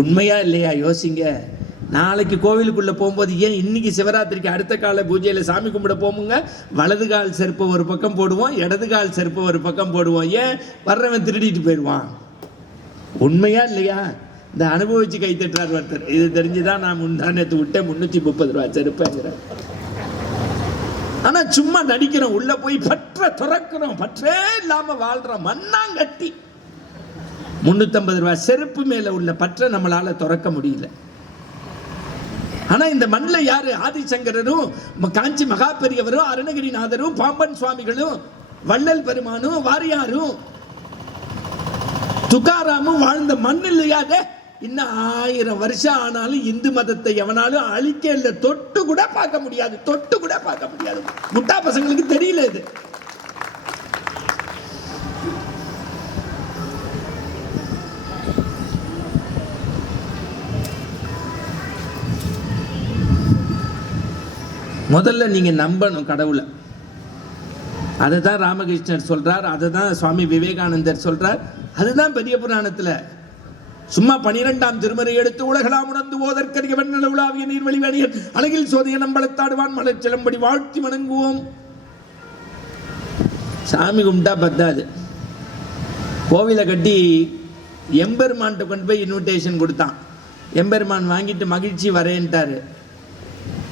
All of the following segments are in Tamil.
உண்மையா இல்லையா யோசிங்க. நாளைக்கு கோவிலுக்குள்ளே போகும்போது ஏன் இன்னைக்கு சிவராத்திரிக்கு அடுத்த கால பூஜையில் சாமி கும்பிட போமுங்க வலது கால் செருப்பை ஒரு பக்கம் போடுவோம், இடது கால் செருப்பை ஒரு பக்கம் போடுவோம். ஏன்? வர்றவன் திருடிட்டு போயிடுவான். உண்மையா இல்லையா? இந்த அனுபவிச்சு கை தட்டுறார் ஒருத்தர். இது தெரிஞ்சுதான் நான் முந்தானத்து விட்டேன் 330 ரூபா செருப்புங்கிறேன். ஆனா சும்மா நடிக்கிறோம், உள்ள போய் பற்ற துறக்கிறோம், பற்றே இல்லாம வாழ்றோம். மண்ணாங்கட்டி 350 ரூபா செருப்பு மேல உள்ள பற்ற நம்மளால துறக்க முடியல. ஆனா இந்த மண்ணில் யாரு? ஆதிசங்கரரும் காஞ்சி மகா பெரியவரும் அருணகிரிநாதரும் பாம்பன் சுவாமிகளும் வள்ளல் பெருமானும் வாரியாரும் துகாராமும் வாழ்ந்த மண் இல்லையாதே. இன்னும் 1000 வருஷம் ஆனாலும் இந்து மதத்தை எவனாலும் அழிக்க இல்லை, தொட்டு கூட பார்க்க முடியாது, தொட்டு கூட பார்க்க முடியாது. முட்டா பசங்களுக்கு தெரியல இது. முதல்ல நீங்க நம்பணும் கடவுளை. அதை தான் ராமகிருஷ்ணர் சொல்றார், அதை தான் சுவாமி விவேகானந்தர் சொல்றார், அதுதான் பெரிய புராணத்துல. சும்மா 12ஆம் திருமறை எடுத்து உலகலாம் உணர்ந்து ஓதற்கரிய வெண்ணல உலாவிய நீர்வழி வேணியர் அழகில் சோதிய நம்பளத்தாடுவான் மலர் சிலம்படி வாழ்த்தி வணங்குவோம். சாமி கும்பிட்டா பத்தாது. கோவிலை கட்டி எம்பெருமான்கிட்ட கொண்டு போய் இன்விடேஷன் கொடுத்தான். எம்பெருமான் வாங்கிட்டு மகிழ்ச்சி வரேன்ட்டாரு.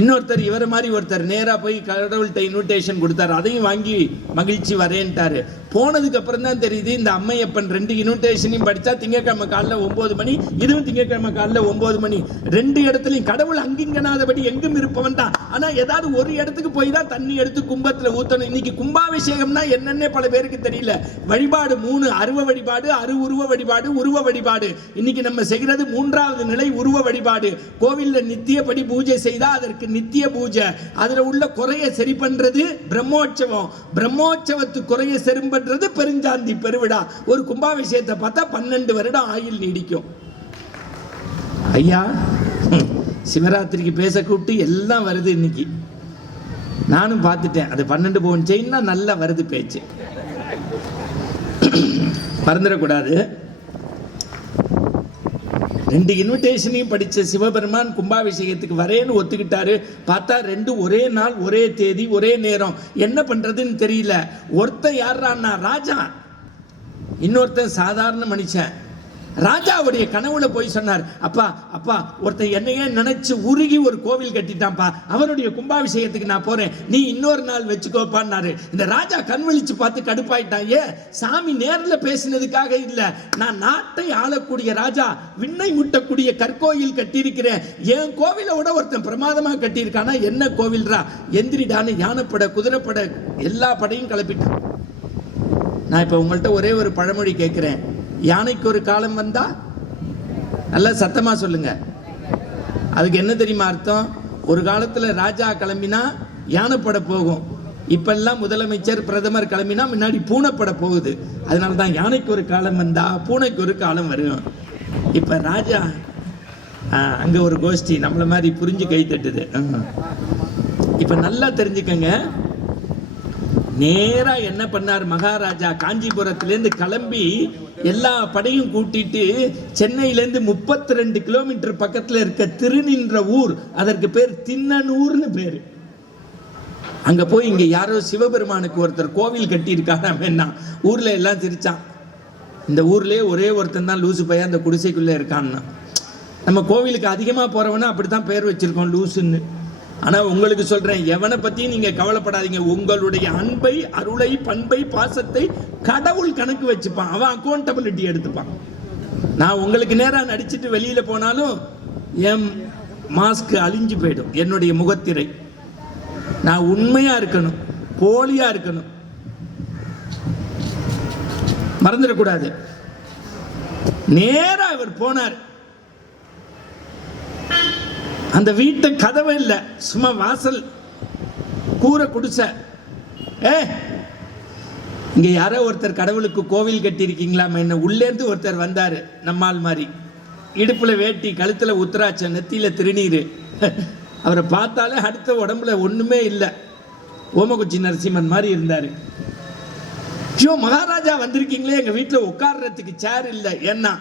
இன்னொருத்தர் இவரை மாதிரி ஒருத்தர் நேராக போய் கடவுள்கிட்ட இன்விடேஷன் கொடுத்தாரு, அதையும் வாங்கி மகிழ்ச்சி வரேன்ட்டாரு. போனதுக்கு அப்புறம் தான் தெரியுது இந்த அம்மையப்பன் 2 இன்விடேஷனையும் படித்தா திங்கக்கிழமை காலைல 9 மணி, இதுவும் திங்கக்கிழமை காலைல 9 மணி. 2 இடத்துலையும் கடவுள் அங்கிங்கனாதபடி எங்கும் இருப்பவன் தான். ஆனால் ஏதாவது ஒரு இடத்துக்கு போய் தான் தண்ணி எடுத்து கும்பத்தில் ஊற்றணும். இன்னைக்கு கும்பாபிஷேகம்னா என்னென்ன பல பேருக்கு தெரியல. வழிபாடு 3: அருவ வழிபாடு, உருவ வழிபாடு, உருவ வழிபாடு. இன்னைக்கு நம்ம செய்கிறது 3வது நிலை உருவ வழிபாடு. கோவிலில் நித்தியப்படி பூஜை செய்தால் அதற்கு நித்திய பூஜை. அதுல உள்ள குறைய சரி பண்றது பிரம்மோற்சவம். பிரம்மோற்சவத்து குறைய சரி பண்றது பெருஞ்சாந்தி பெருவிழா. ஒரு கும்பாபிஷேகத்தை பார்த்தா 12 வருடம் ஆயுள் நீடிக்கும். ஐயா சிவராத்திரிக்கு பேச கூப்பிட்டு எல்லாம் வருது. இன்னைக்கு நானும் பார்த்துட்டேன். அது 12 பவுன் செயின்னா நல்லா வருது பேச்சு. மறந்துடக்கூடாது. 2 இன்விடேஷனையும் படித்த சிவபெருமான் கும்பாபிஷேகத்துக்கு வரேன்னு ஒத்துக்கிட்டாரு. பார்த்தா 2 ஒரே நாள், ஒரே தேதி, ஒரே நேரம். என்ன பண்றதுன்னு தெரியல. ஒருத்தன் யாரான்னா ராஜா, இன்னொருத்தன் சாதாரண மனுஷன். ராஜாவுடைய கனவுல போய் சொன்னார், அப்பா அப்பா ஒருத்தன் என்னையே நினைச்சு உருகி ஒரு கோவில் கட்டிட்டான்ப்பா, அவருடைய கும்பாபிஷேகத்துக்கு நான் போறேன், நீ இன்னொரு நாள் வச்சுக்கோப்பான்னாரு. இந்த ராஜா கண் விழிச்சு பார்த்து கடுப்பாயிட்டான். ஏன்? சாமி நேர்ல பேசினதுக்காக இல்ல, நான் நாட்டை ஆளக்கூடிய ராஜா, விண்ணை முட்டக்கூடிய கற்கோயில் கட்டியிருக்கிறேன், என் கோவிலை விட ஒருத்தன் பிரமாதமா கட்டியிருக்கானா. என்ன கோவில்ரா? எந்திரிடான்னு யானைப்பட குதிரைப்பட எல்லா படையும் கிளப்பிட்டான். நான் இப்ப உங்கள்கிட்ட ஒரே ஒரு பழமொழி கேட்கிறேன். யானைக்கு ஒரு காலம் வந்தா, நல்லா சத்தமா சொல்லுங்க, அதுக்கு என்ன தெரியுமா அர்த்தம்? ஒரு காலத்துல ராஜா கிளம்பினா யானைப்பட போகும். இப்பெல்லாம் முதலமைச்சர் பிரதமர் கிளம்பினா முன்னாடி பூனைப்பட போகுது. அதனாலதான் யானைக்கு ஒரு காலம் வந்தா பூனைக்கு ஒரு காலம் வரும். இப்ப ராஜா அங்க ஒரு கோஷ்டி நம்மள மாதிரி புரிஞ்சு கை தட்டுது. இப்ப நல்லா தெரிஞ்சுக்கங்க. நேரா என்ன பண்ணார் மகாராஜா? காஞ்சிபுரத்திலேருந்து கிளம்பி எல்லா படையும் கூட்டிட்டு சென்னையிலேருந்து 32 கிலோமீட்டர் பக்கத்தில் இருக்க திருநின்ற ஊர், அதற்கு பேர் திண்ணனூர்னு பேரு. அங்க போய் இங்க யாரோ சிவபெருமானுக்கு ஒருத்தர் கோவில் கட்டி இருக்காங்க. ஊர்ல எல்லாம் சிரிச்சான். இந்த ஊர்லயே ஒரே ஒருத்தன் தான் லூசு பையன் அந்த குடிசைக்குள்ள இருக்கான்னா. நம்ம கோவிலுக்கு அதிகமா போறவனா அப்படித்தான் பேர் வச்சிருக்கோம், லூசுன்னு. ஆனா உங்களுக்கு சொல்றேன், எவனை பத்தியும் நீங்க கவலைப்படாதீங்க. உங்களுடைய அன்பை, அருளை, பண்பை, பாசத்தை கடவுள் கணக்கு வச்சுப்பான். அவன் அக்கௌண்டபிலிட்டி எடுத்துப்பான். நான் உங்களுக்கு நேரா நடிச்சுட்டு வெளியில போனாலும் என் மாஸ்க் அழிஞ்சு போயிடும், என்னுடைய முகத்திரை. நான் உண்மையா இருக்கணும், போலியா இருக்கணும், மறந்துடக்கூடாது. நேரா இவர் போனார். அந்த வீட்டை கதவை இல்லை, சும்மா வாசல் கூரை குடிசை. இங்க யாரோ ஒருத்தர் கடவுளுக்கு கோவில் கட்டி இருக்கீங்களா? என்ன உள்ளேருந்து ஒருத்தர் வந்தாரு, நம்மால் மாதிரி, இடுப்புல வேட்டி, கழுத்துல உத்தராட்சம், நெத்தியில திருநீரு. அவரை பார்த்தாலே அடுத்த உடம்புல ஒண்ணுமே இல்லை, ஓமகுச்சி நரசிம்மன் மாதிரி இருந்தாரு. ஐயோ மகாராஜா வந்திருக்கீங்களே, எங்க வீட்டுல உட்கார்றதுக்கு சேர் இல்லை. ஏன்னா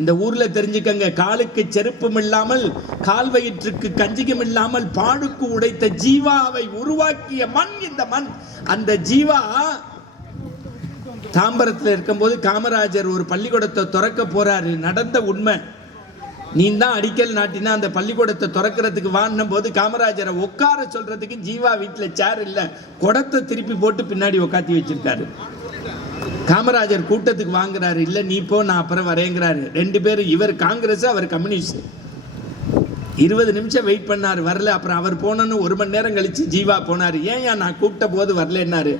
இந்த ஊர்ல தெரிஞ்சுக்கங்க, காலுக்கு செருப்பும் இல்லாமல் கால் வயிற்றுக்கு கஞ்சியும் இல்லாமல் பாடுக்கு உடைத்த ஜீவாவை உருவாக்கிய மண் இந்த மண். அந்த ஜீவா தாம்பரத்தில் இருக்கும்போது காமராஜர் ஒரு பள்ளிக்கூடத்தை திறக்க போறாரு. நடந்த உண்மை. நீ தான் அடிக்கல் நாட்டினா அந்த பள்ளிக்கூடத்தை திறக்கிறதுக்கு வாங்கின போது காமராஜரை உட்கார சொல்றதுக்கு ஜீவா வீட்டில் சேர் இல்லை, குடத்தை திருப்பி போட்டு பின்னாடி உட்காத்தி வச்சிருக்காரு. காமராஜர் கூட்டத்துக்கு வாங்குறாரு. இல்லை நீ போ, நான் அப்புறம் வரேங்கிறாரு. 2 பேரும், இவர் காங்கிரஸ் அவர் கம்யூனிஸ்ட். 20 நிமிஷம் வெயிட் பண்ணார், வரல. அப்புறம் அவர் போனோன்னு 1 மணி நேரம் கழிச்சு ஜீவா போனார். ஏன் நான் கூப்பிட்ட போது வரலன்னாரு.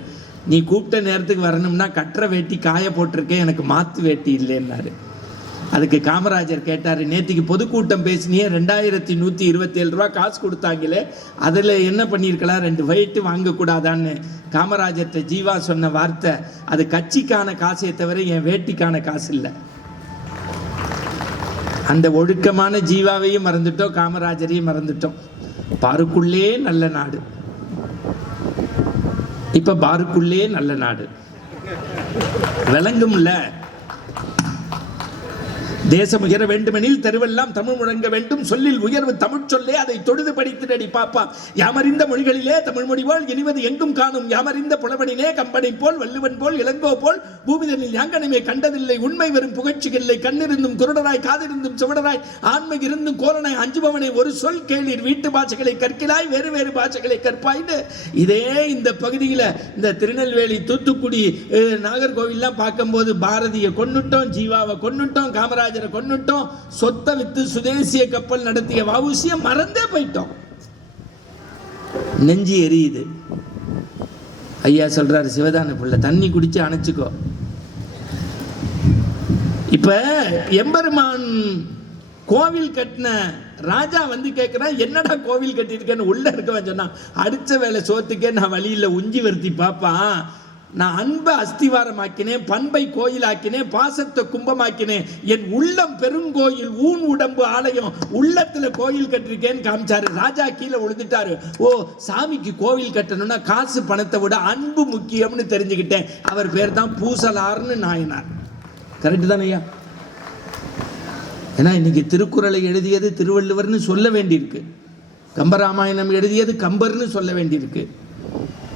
நீ கூப்பிட்ட நேரத்துக்கு வரணும்னா கட்டுற வேட்டி காய போட்டிருக்கேன், எனக்கு மாத்து வேட்டி இல்லைன்னாரு. அதுக்கு காமராஜர் கேட்டார், நேற்றுக்கு பொதுக்கூட்டம் பேசினியே 2127 ரூபா காசு கொடுத்தாங்களே, அதில் என்ன பண்ணியிருக்கலாம், 2 வயிட்டு வாங்கக்கூடாதான்னு. காமராஜர்கிட்ட ஜீவா சொன்ன வார்த்தை, அது கட்சிக்கான காசை தவிர என் வேட்டிக்கான காசு இல்லை. அந்த ஒழுக்கமான ஜீவாவையும் மறந்துட்டோம், காமராஜரையும் மறந்துட்டோம். பாருக்குள்ளே நல்ல நாடு, இப்ப பாருக்குள்ளே நல்ல நாடு விளங்கும்ல. தேசம் உயர வேண்டுமெனில் தெருவெல்லாம் தமிழ் முழங்க வேண்டும், சொல்லில் உயர்வு தமிழ் சொல்லே, அதை தொழுது படித்திடடி பாப்பா. யாமறிந்த மொழிகளிலே தமிழ் மொழி போல் இனிவது எங்கும் காணும், யாமறிந்த புலவனிலே கம்பனை போல் வள்ளுவன் போல் இளங்கோ போல் பூமிதனில் யாங்கனமே கண்டதில்லை. உண்மை வெறும் புகழ்ச்சிகளில்லை, கண்ணிருந்தும் குருடராய் காதிருந்தும் சுவடராய் ஆண்மை இருந்தும் கோரனாய் அஞ்சுபவனை ஒரு சொல் கேளீர், வீட்டு பாஷைகளை கற்கிலாய் வேறு வேறு பாஷைகளை கற்பாய்னு. இதே இந்த பகுதியில் இந்த திருநெல்வேலி தூத்துக்குடி நாகர்கோவில்லாம் பார்க்கும்போது பாரதியை கொன்னுட்டோம், ஜீவாவை கொன்னுட்டோம், காமராஜர் கொன்னுட்டோம், சொத்தை வித்து சுதேசிய கப்பல் நடத்திய வவுசிய மறந்தே போயிட்டோம். நெஞ்சு எரியுது. ஐயா சொல்றாரு, சிவதான புள்ள தண்ணி குடிச்சு அணைச்சுக்கோ. இப்ப எம்பெருமான் கோவில் கட்டின ராஜா வந்து கேட்கிறான், என்னடா கோவில் கட்டியிருக்கேன்னு. உள்ள இருக்கவன் சொன்னா, அடிச்ச வேலை சோத்துக்கே நான் வழியில் உஞ்சி வருத்தி பாப்பான். நான் அன்பை அஸ்திவாரமாக்கினேன், பண்பை கோயிலாக்கினேன், பாசத்தை கும்பமாக்கினேன், என் உள்ளம் பெருங்கோயில், ஊன் உடம்பு ஆலயம், உள்ளத்துல கோயில் கட்டிருக்கேன்னு காமிச்சாரு. ராஜா கீழே விழுந்துட்டாரு. ஓ, சாமிக்கு கோவில் கட்டணும்னா காசு பணத்தை விட அன்பு முக்கியம்னு தெரிஞ்சுக்கிட்டேன். அவர் பேர் தான் பூசலார்னு நாயனார். கரெக்டு தானே ஐயா? ஏன்னா இன்னைக்கு திருக்குறளை எழுதியது திருவள்ளுவர்னு சொல்ல வேண்டியிருக்கு, கம்பராமாயணம் எழுதியது கம்பர்னு சொல்ல வேண்டியிருக்கு,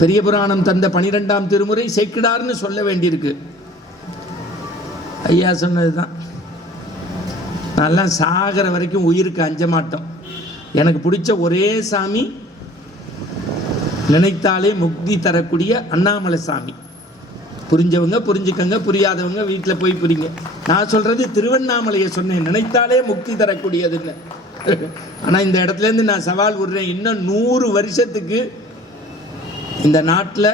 பெரிய புராணம் தந்த 12ஆம் திருமுறை சேக்கிடார்னு சொல்ல வேண்டியிருக்கு. ஐயா சொன்னதுதான், நல்லா சாகிற வரைக்கும் உயிருக்கு அஞ்ச மாட்டோம். எனக்கு பிடிச்ச ஒரே சாமி, நினைத்தாலே முக்தி தரக்கூடிய அண்ணாமலை சாமி. புரிஞ்சவங்க புரிஞ்சுக்கங்க, புரியாதவங்க வீட்டில் போய் புரிங்க. நான் சொல்றது திருவண்ணாமலையை சொன்னேன், நினைத்தாலே முக்தி தரக்கூடியதுன்னு. ஆனால் இந்த இடத்துலேருந்து நான் சவால் விடுறேன், இன்னும் 100 வருஷத்துக்கு இந்த நாட்டில்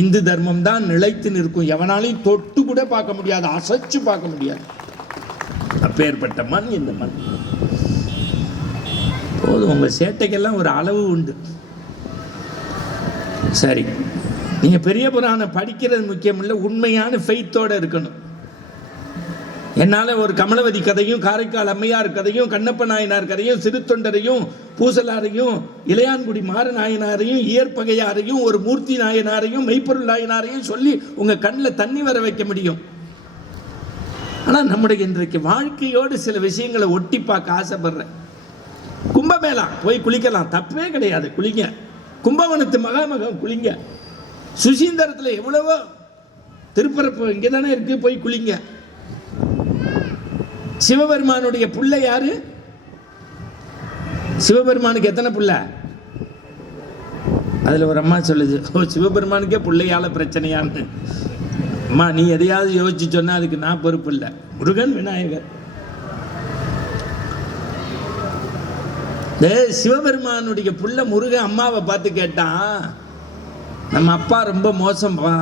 இந்து தர்மம் தான் நிலைத்து நிற்கும். எவனாலையும் தொட்டு கூட பார்க்க முடியாது, அசைச்சு பார்க்க முடியாது. அப்பேற்பட்ட மண் இந்த மண். போதும், உங்கள் சேட்டைக்கெல்லாம் ஒரு அளவு உண்டு. சரி, நீங்கள் பெரிய புராணம் படிக்கிறது முக்கியம் இல்லை, உண்மையான ஃபெய்த்தோடு இருக்கணும். என்னால் ஒரு கமலவதி கதையும், காரைக்கால் அம்மையார் கதையும், கண்ணப்ப நாயனார் கதையும், சிறுத்தொண்டரையும், பூசலாரையும், இளையான்குடி மாற நாயனாரையும், இயற்பகையாரையும், ஒரு மூர்த்தி நாயனாரையும், மெய்ப்பொருள் நாயனாரையும் சொல்லி உங்கள் கண்ணில் தண்ணி வர வைக்க முடியும். ஆனால் நம்முடைய இன்றைக்கு வாழ்க்கையோடு சில விஷயங்களை ஒட்டி பார்க்க ஆசைப்படுறேன். கும்பமேளா போய் குளிக்கலாம், தப்பே கிடையாது, குளிங்க. கும்பகோணத்து மகாமகம் குளிங்க. சுசீந்தரத்தில் எவ்வளவோ திருப்பரப்பு இங்கே தானே இருக்கு, போய் குளிங்க. சிவபெருமானுடைய புள்ள யாரு? சிவபெருமானுக்கு எத்தனை புள்ள? அதுல ஒரு அம்மா சொல்லுது, ஓ சிவபெருமானுக்கே பிள்ளையால பிரச்சனையான்னு. அம்மா நீ எதையாவது யோசிச்சு சொன்னா அதுக்கு நான் பொறுப்பு இல்லை. முருகன், விநாயகர். சிவபெருமானுடைய புள்ள முருகன் அம்மாவை பார்த்து கேட்டான், நம்ம அப்பா ரொம்ப மோசம்பா.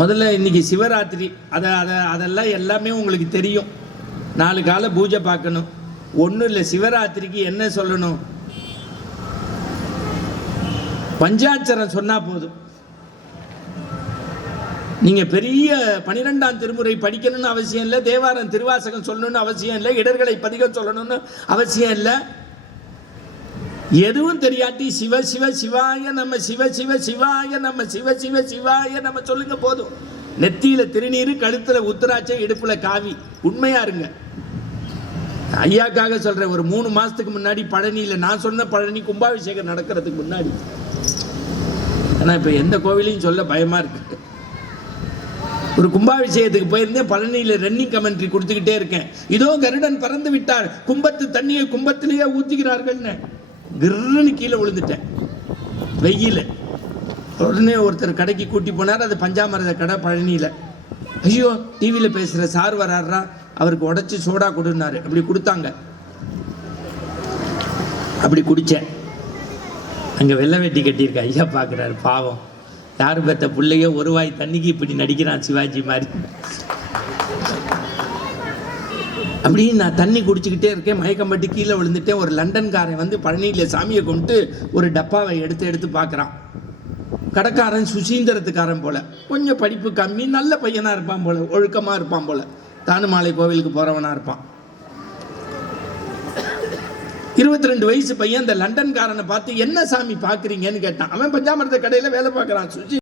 முதல்ல இன்னைக்கு சிவராத்திரி, அதெல்லாம் எல்லாமே உங்களுக்கு தெரியும். 4 கால பூஜை பார்க்கணும். ஒன்றும் இல்லை, சிவராத்திரிக்கு என்ன சொல்லணும், பஞ்சாட்சரம் சொன்னா போதும். நீங்க பெரிய 12ஆம் திருமுறை படிக்கணும்னு அவசியம் இல்லை, தேவாரம் திருவாசகம் சொல்லணும்னு அவசியம் இல்லை, இடர்களை பதிகம் சொல்லணும்னு அவசியம் இல்லை. எதுவும் தெரியாட்டி சிவ சிவ சிவாய நம்ம, சிவ சிவ சிவாய நம்ம, சிவ சிவ சிவாய நம்ம சொல்லுங்க போதும். நெத்தியில திருநீரு, கழுத்துல உத்தராட்சம், இடுப்புல காவி. உண்மையா இருங்க. ஐயாக்காக சொல்றேன். ஒரு 3 மாசத்துக்கு முன்னாடி பழனியில நான் சொன்ன பழனி கும்பாபிஷேகம் நடக்கிறதுக்கு முன்னாடி, ஆனா இப்ப எந்த கோவிலையும் சொல்ல பயமா இருக்கு. ஒரு கும்பாபிஷேகத்துக்கு போயிருந்தேன். பழனியில ரன்னிங் கமெண்ட்ரி கொடுத்துக்கிட்டே இருக்கேன். இதோ கருடன் பறந்து விட்டார், கும்பத்து தண்ணியை கும்பத்திலேயே ஊத்திக்கிறார்கள்னு கிர்ன்னு கீழே விழுந்துட்டேன். வெயில உடனே ஒருத்தர் கடைக்கு கூட்டி போனார். அது பஞ்சாமிரத கடை பழனியில. ஐயோ, டிவியில பேசுற சார் வராருடா, அவருக்கு உடைச்சு சோடா கொடுனாரு. அப்படி கொடுத்தாங்க. அப்படி குடிச்சேன். அங்க வெள்ளை வேட்டி கட்டியிருக்க ஐயா பாக்குறாரு. பாவம், யாரு பெத்த பிள்ளையோ ஒரு வாய் தண்ணிக்கு இப்படி நடிக்கிறான் சிவாஜி மாதிரி. அப்படி நான் தண்ணி குடிச்சுக்கிட்டே இருக்கேன். மயக்கம் பட்டு கீழே விழுந்துட்டேன். ஒரு லண்டன்காரன் வந்து பழனியில சாமியை கொண்டு ஒரு டப்பாவை எடுத்து பார்க்குறான். கடைக்காரன் சுசீந்திரத்துக்காரன் போல, கொஞ்சம் படிப்பு கம்மி, நல்ல பையனா இருப்பான் போல, ஒழுக்கமா இருப்பான் போல, தானுமாலை கோவிலுக்கு போறவனா இருப்பான். 22 வயசு பையன் அந்த லண்டன்காரனை பார்த்து என்ன சாமி பாக்குறீங்கன்னு கேட்டான். அவன் பஞ்சாமிரத கடையில வேலை பார்க்கறான்.